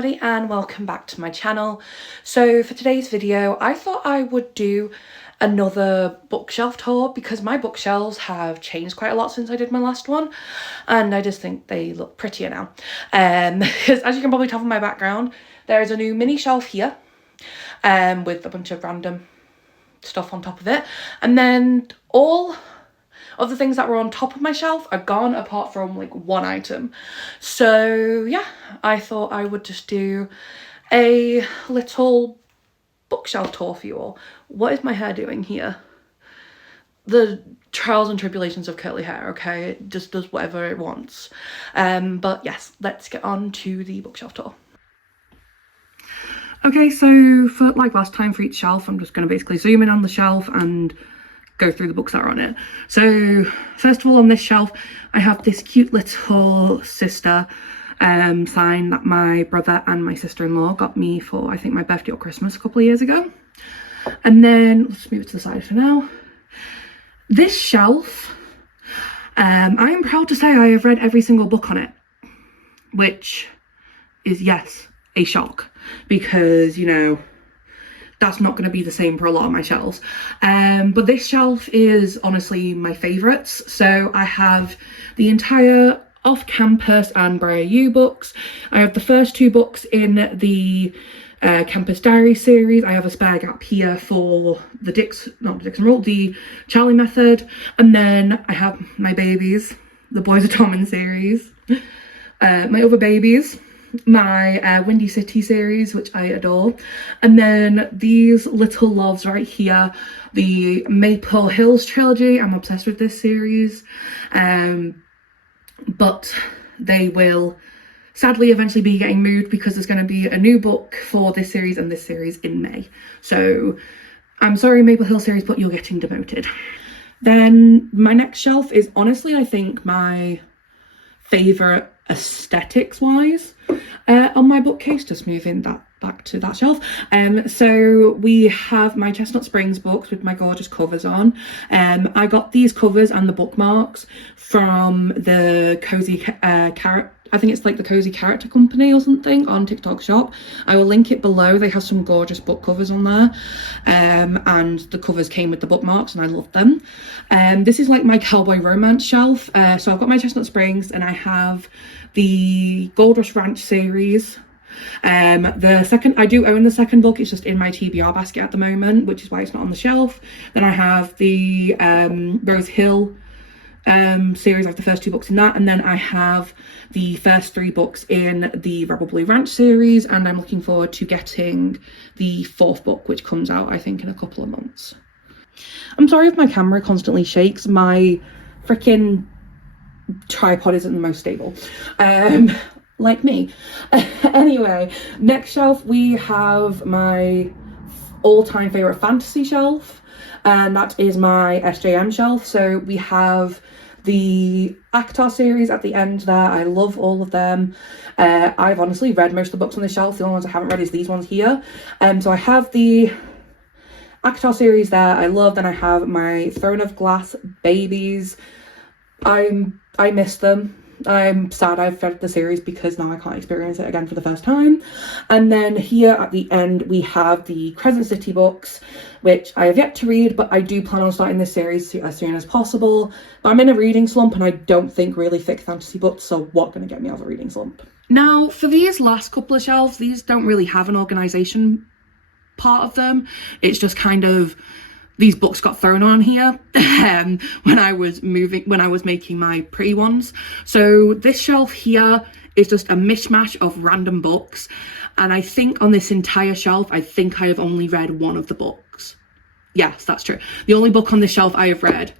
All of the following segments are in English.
everybody and welcome back to my channel. So for today's video I thought I would do another bookshelf tour because my bookshelves have changed quite a lot since I did my last one and I just think they look prettier now. Because as you can probably tell from my background, there is a new mini shelf here with a bunch of random stuff on top of it, and then all of the things that were on top of my shelf are gone apart from like one item. So yeah, I thought I would just do a little bookshelf tour for you all. What is my hair doing here? The trials and tribulations of curly hair, okay? It just does whatever it wants. But yes, let's get on to the bookshelf tour. Okay, so for like last time, for each shelf, I'm just going to basically zoom in on the shelf and go through the books that are on it. So first of all, on this shelf I have this cute little sister sign that my brother and my sister-in-law got me for I think my birthday or Christmas a couple of years ago. And then let's move it to the side for now. This shelf, I am proud to say I have read every single book on it, which is, yes, a shock, because you know that's not going to be the same for a lot of my shelves. But this shelf is honestly my favourites. So I have the entire Off-Campus and Briar U books. I have the first two books in the Campus Diary series. I have a spare gap here for the the Charlie Method. And then I have my babies, the Boys of Tommen series. My other babies, my Windy City series, which I adore, and then these little loves right here, the Maple Hills trilogy. I'm obsessed with this series, but they will sadly eventually be getting moved because there's going to be a new book for this series and this series in May. So I'm sorry, Maple Hill series, but you're getting demoted. Then my next shelf is honestly I think my favourite aesthetics wise on my bookcase. Just moving that back to that shelf. So we have my Chestnut Springs books with my gorgeous covers on. I got these covers and the bookmarks from the Cozy Carrot, I think it's like the Cozy Character Company or something, on TikTok shop. I will link it below. They have some gorgeous book covers on there, and the covers came with the bookmarks and I love them. This is like my cowboy romance shelf. So I've got my Chestnut Springs and I have the Gold Rush Ranch series. The second, I do own the second book, it's just in my TBR basket at the moment, which is why it's not on the shelf. Then I have the Rose Hill series, like the first two books in that, and then I have the first three books in the Rebel Blue Ranch series, and I'm looking forward to getting the fourth book, which comes out I think in a couple of months. I'm sorry if my camera constantly shakes, my freaking tripod isn't the most stable, like me. Anyway, next shelf we have my all-time favorite fantasy shelf, and that is my SJM shelf. So we have the ACOTAR series at the end there. I love all of them. I've honestly read most of the books on the shelf. The only ones I haven't read is these ones here. So I have the ACOTAR series there, I love. Then I have my Throne of Glass babies. I miss them. I'm sad I've read the series because now I can't experience it again for the first time. And then here at the end we have the Crescent City books, which I have yet to read, but I do plan on starting this series as soon as possible. But I'm in a reading slump and I don't think really thick fantasy books are what's going to get me out of a reading slump. Now for these last couple of shelves, these don't really have an organisation part of them. It's just kind of, these books got thrown on here when I was making my pretty ones. So this shelf here is just a mishmash of random books, and I think on this entire shelf I think I have only read one of the books. Yes, that's true. The only book on this shelf I have read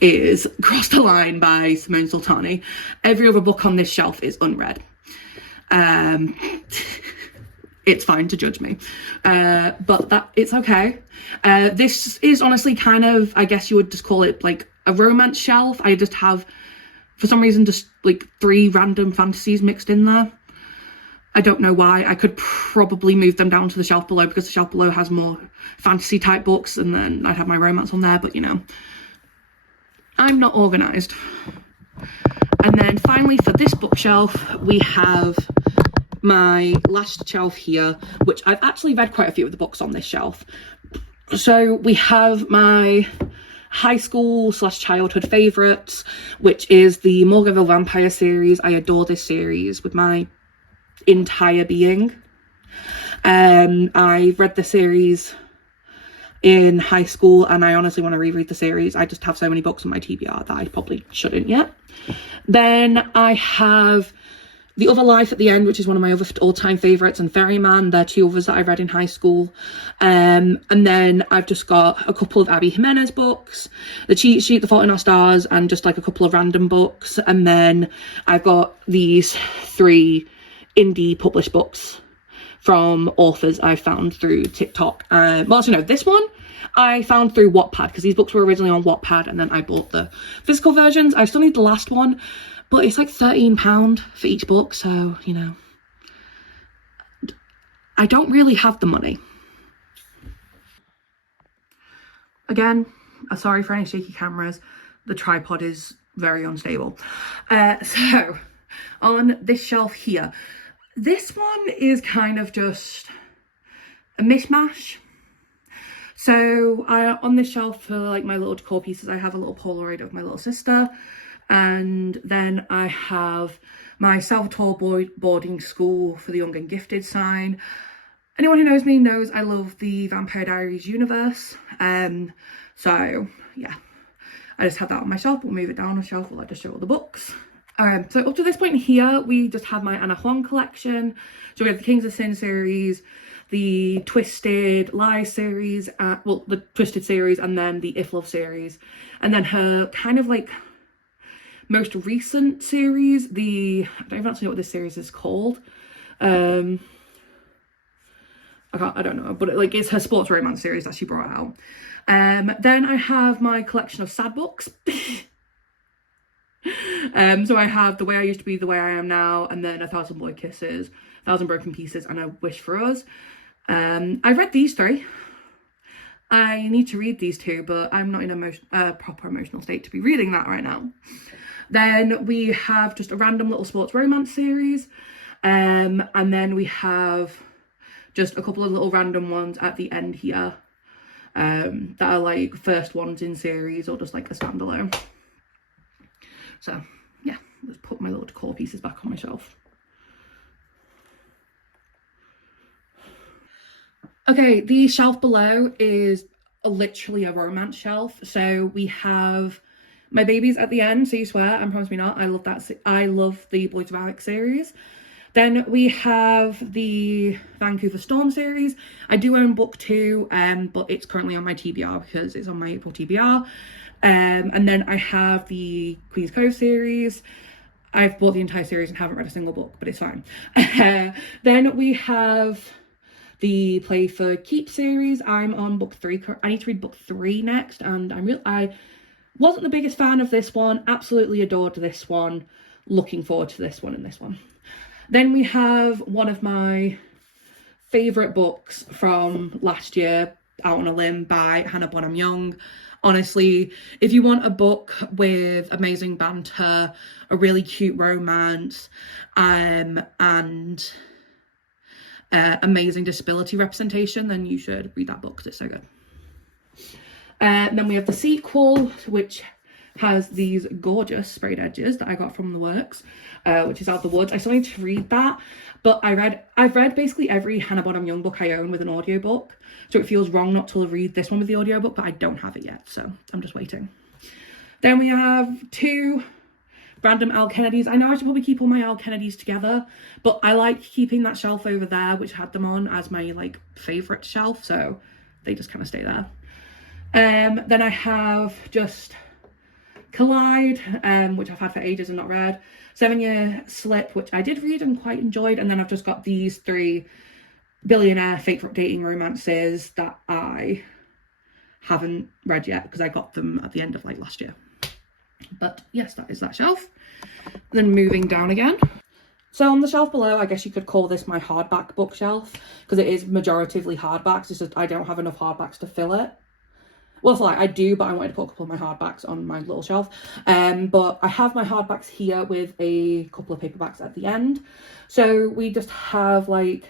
is Cross the Line by Simone Sultani. Every other book on this shelf is unread. It's fine to judge me, but it's okay. This is honestly kind of, I guess you would just call it like a romance shelf. I just have, for some reason, just like 3 random fantasies mixed in there. I don't know why. I could probably move them down to the shelf below because the shelf below has more fantasy type books, and then I'd have my romance on there, but you know, I'm not organised. And then finally for this bookshelf we have my last shelf here, which I've actually read quite a few of the books on this shelf. So we have my high school / childhood favourites, which is the Morganville Vampire series. I adore this series with my entire being. I read the series in high school and I honestly want to reread the series. I just have so many books on my TBR that I probably shouldn't yet. Then I have The Other Life at the End, which is one of my other all-time favourites, and Ferryman. They're two others that I read in high school. And then I've just got a couple of Abby Jimenez books, The Cheat Sheet, The Fault in Our Stars, and just like a couple of random books. And then I've got these 3 indie published books from authors I found through TikTok. Well, actually, no, this one I found through Wattpad, because these books were originally on Wattpad, and then I bought the physical versions. I still need the last one, but it's like £13 for each book, so, you know, I don't really have the money. Again, sorry for any shaky cameras. The tripod is very unstable. So, on this shelf here, this one is kind of just a mishmash. So on this shelf for like my little decor pieces, I have a little Polaroid of my little sister, and then I have my Salvatore boarding school for the young and gifted sign. Anyone who knows me knows I love the Vampire Diaries universe. So yeah, I just have that on my shelf. We'll move it down a shelf. We'll just show all the books. So up to this point here, we just have my Ana Huang collection. So we have the Kings of Sin series, the Twisted Lies series, well, the Twisted series, and then the If Love series. And then her kind of like most recent series, I don't even actually know what this series is called. I don't know, but it's her sports romance series that she brought out. Then I have my collection of sad books. So I have The Way I Used to Be, The Way I Am Now, and then 1,000 Boy Kisses, 1,000 Broken Pieces, and A Wish for Us. I've read these 3. I need to read these 2, but I'm not in a proper emotional state to be reading that right now. Then we have just a random little sports romance series, and then we have just a couple of little random ones at the end here, that are like first ones in series or just like a standalone. So yeah, let's put my little decor pieces back on my shelf. Okay, the shelf below is literally a romance shelf. So we have My Babies at the End, So You Swear, and Promise Me Not. I love that. I love the Boys of Alec series. Then we have the Vancouver Storm series. I do own book 2, but it's currently on my TBR because it's on my April TBR. And then I have the Queen's Cove series. I've bought the entire series and haven't read a single book, but it's fine. Then we have the Play for Keep series. I'm on book 3. I need to read book 3 next, and I wasn't the biggest fan of this one. Absolutely adored this one. Looking forward to this one and this one. Then we have one of my favourite books from last year, Out on a Limb by Hannah Bonham Young. Honestly, if you want a book with amazing banter, a really cute romance, and amazing disability representation, then you should read that book because it's so good. Then we have the sequel, which has these gorgeous sprayed edges that I got from the works, which is Out the Woods. I still need to read that, but I've read basically every Hannah Bonham Young book I own with an audiobook, so it feels wrong not to read this one with the audiobook, but I don't have it yet, so I'm just waiting. Then we have 2 random Al Kennedys. I know I should probably keep all my Al Kennedys together, but I like keeping that shelf over there, which had them on, as my favourite shelf, so they just kind of stay there. Then I have just Collide, which I've had for ages and not read. 7 Year Slip, which I did read and quite enjoyed. And then I've just got these 3 billionaire fake dating romances that I haven't read yet because I got them at the end of last year. But yes, that is that shelf. And then moving down again. So on the shelf below, I guess you could call this my hardback bookshelf because it is majoritively hardbacks. It's just I don't have enough hardbacks to fill it. Well, so like I do, but I wanted to put a couple of my hardbacks on my little shelf. But I have my hardbacks here with a couple of paperbacks at the end. So we just have like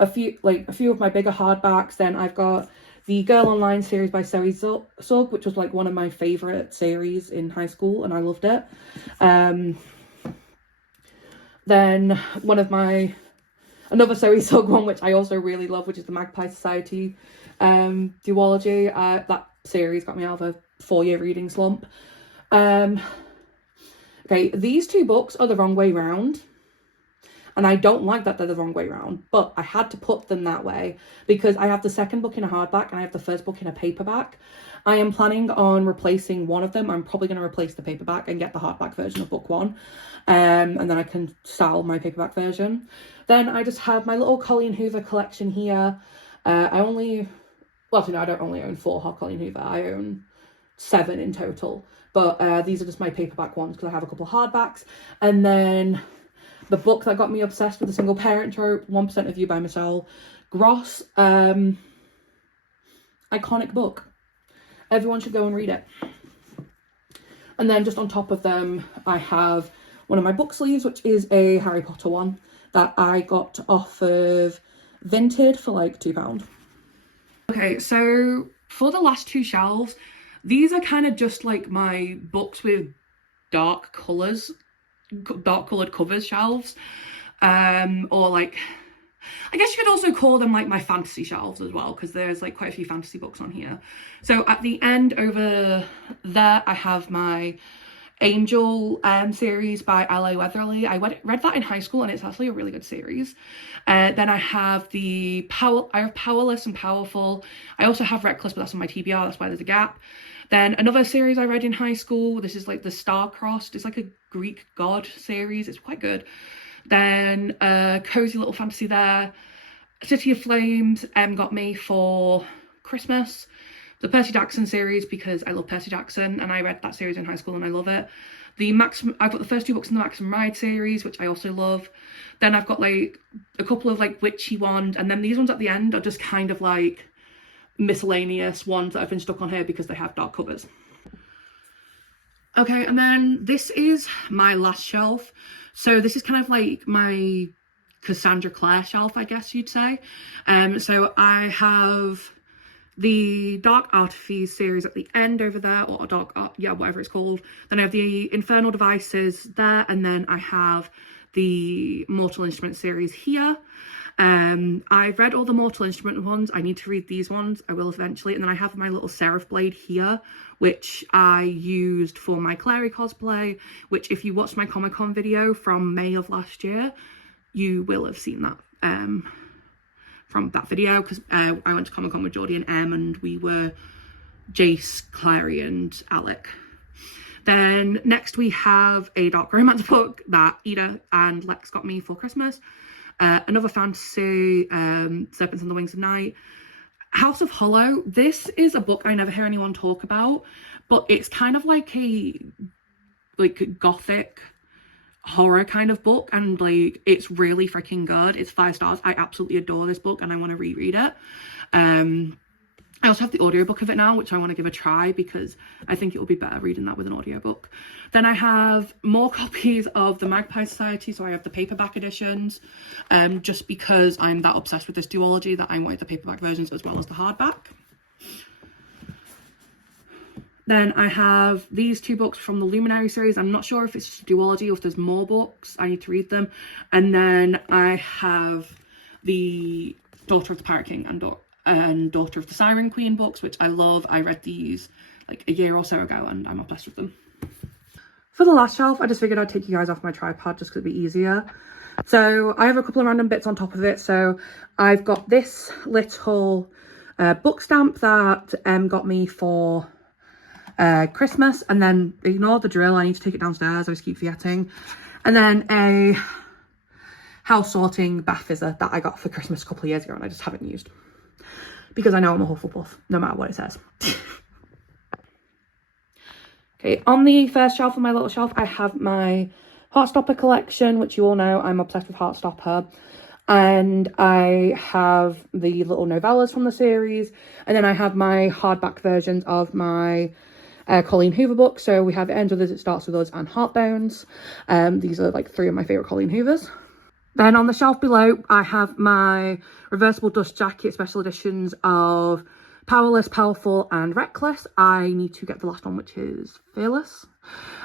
a few of my bigger hardbacks. Then I've got the Girl Online series by Zoe Sugg, which was like one of my favourite series in high school, and I loved it. Then another Zoe Sugg one, which I also really love, which is the Magpie Society duology. That series got me out of a 4-year reading slump. Okay, these two books are the wrong way round. And I don't like that they're the wrong way round, but I had to put them that way because I have the second book in a hardback and I have the first book in a paperback. I am planning on replacing one of them. I'm probably going to replace the paperback and get the hardback version of book one. And then I can sell my paperback version. Then I just have my little Colleen Hoover collection here. I don't only own 4 Colleen Hoover. I own 7 in total. But these are just my paperback ones because I have a couple of hardbacks. And then the book that got me obsessed with the single parent trope, 1% of You by Michelle Gross. Iconic book. Everyone should go and read it. And then just on top of them, I have one of my book sleeves, which is a Harry Potter one that I got off of Vinted for like £2. Okay, so for the last 2 shelves, these are kind of just like my books with dark coloured covers shelves, or like, I guess you could also call them like my fantasy shelves as well, because there's like quite a few fantasy books on here. So at the end over there, I have my Angel series by L.A. Weatherly. I read that in high school and it's actually a really good series. Then I have Powerless and Powerful. I also have Reckless, but that's on my TBR, that's why there's a gap. Then another series I read in high school, this is like the Star-Crossed. It's like a Greek god series. It's quite good. Then Cozy Little Fantasy there. City of Flames got me for Christmas. The Percy Jackson series, because I love Percy Jackson and I read that series in high school and I love it. I've got the first 2 books in the Maximum Ride series, which I also love. Then I've got like a couple of like witchy ones, and then these ones at the end are just kind of like miscellaneous ones that have been stuck on here because they have dark covers. Okay, and then this is my last shelf. So this is kind of like my Cassandra Clare shelf, I guess you'd say. So I have the Dark Artifice series at the end over there, or Dark Art, yeah, whatever it's called. Then I have the Infernal Devices there, and then I have the Mortal Instrument series here. I've read all the Mortal Instrument ones. I need to read these ones. I will eventually. And then I have my little Seraph Blade here, which I used for my Clary cosplay, which if you watched my Comic-Con video from May of last year, you will have seen that from that video, because I went to Comic-Con with Geordie and Em, and we were Jace, Clary and Alec. Then next we have a dark romance book that Ida and Lex got me for Christmas. Another fantasy, Serpents on the Wings of Night. House of Hollow. This is a book I never hear anyone talk about, but it's kind of like a gothic horror kind of book, and like it's really freaking good. It's 5 stars. I absolutely adore this book and I want to reread it. I also have the audiobook of it now, which I want to give a try because I think it will be better reading that with an audiobook. Then I have more copies of the Magpie Society, so I have the paperback editions, just because I'm that obsessed with this duology that I wanted the paperback versions as well as the hardback. Then I have these 2 books from the Luminary series. I'm not sure if it's just a duology or if there's more books. I need to read them. And then I have the Daughter of the Pirate King and Daughter of the Siren Queen books, which I love. I read these like a year or so ago and I'm obsessed with them. For the last shelf, I just figured I'd take you guys off my tripod just because it'd be easier. So I have a couple of random bits on top of it. So I've got this little book stamp that got me for Christmas, and then ignore the drill, I need to take it downstairs, I just keep forgetting. And then a house sorting bath fizzer that I got for Christmas a couple of years ago and I just haven't used because I know I'm a Hufflepuff no matter what it says. Okay, on the first shelf of my little shelf I have my Heartstopper collection, which you all know I'm obsessed with Heartstopper. and I have the little novellas from the series, and then I have my hardback versions of my Colleen Hoover books. So we have It Ends With Us, It Starts With Us, and Heartbones. These are like 3 of my favourite Colleen Hoovers. Then on the shelf below, I have my reversible dust jacket special editions of Powerless, Powerful, and Reckless. I need to get the last one, which is Fearless.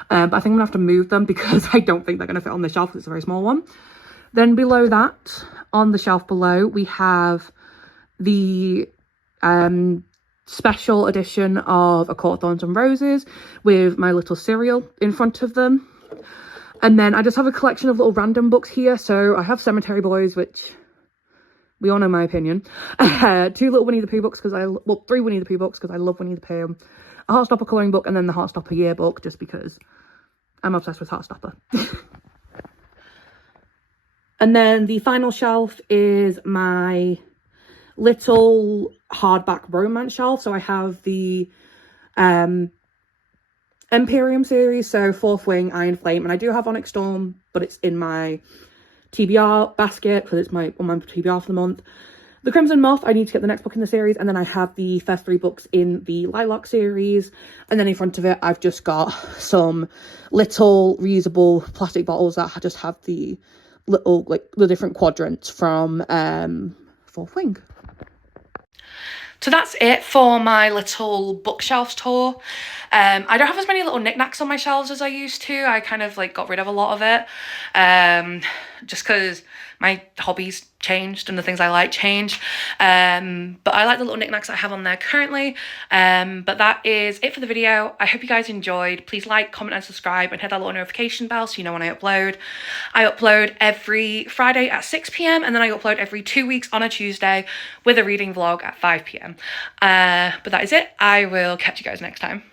But I think I'm going to have to move them because I don't think they're going to fit on the shelf because it's a very small one. Then below that, on the shelf below, we have the special edition of A Court of Thorns and Roses with my little cereal in front of them. And then I just have a collection of little random books here. So I have Cemetery Boys, which we all know my opinion. 2 little Winnie the Pooh books, 3 Winnie the Pooh books because I love Winnie the Pooh. A Heartstopper colouring book, and then the Heartstopper yearbook, just because I'm obsessed with Heartstopper. And then the final shelf is my little hardback romance shelf. So I have the Imperium series, so Fourth Wing, Iron Flame, and I do have Onyx Storm, but it's in my TBR basket because it's my TBR for the month. The Crimson Moth, I need to get the next book in the series, and then I have the first 3 books in the Lilac series, and then in front of it I've just got some little reusable plastic bottles that just have the little, like, the different quadrants from Fourth Wing. So that's it for my little bookshelf tour. I don't have as many little knickknacks on my shelves as I used to. I kind of like got rid of a lot of it, just because my hobbies changed and the things I like changed. But I like the little knickknacks I have on there currently. But that is it for the video. I hope you guys enjoyed. Please like, comment, and subscribe, and hit that little notification bell so you know when I upload. I upload every Friday at 6 p.m. and then I upload every 2 weeks on a Tuesday with a reading vlog at 5 p.m. But that is it. I will catch you guys next time.